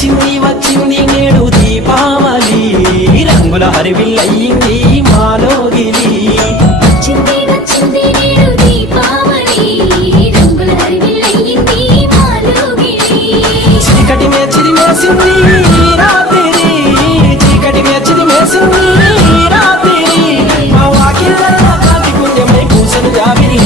వచ్చింది వచ్చింది నేడు దీపావళి రంగుల హరివిల్లయింది మాలోగిలి వచ్చింది వచ్చింది నేడు దీపావళి రంగుల హరివిల్లయింది మాలోగిలి చీకటి చిరిమేసింది రాత్రి చీకటి చిరిమేసింది రాత్రి మా వాకిళ్ళ కాకి పుణ్యమై కూసలు జాబిలి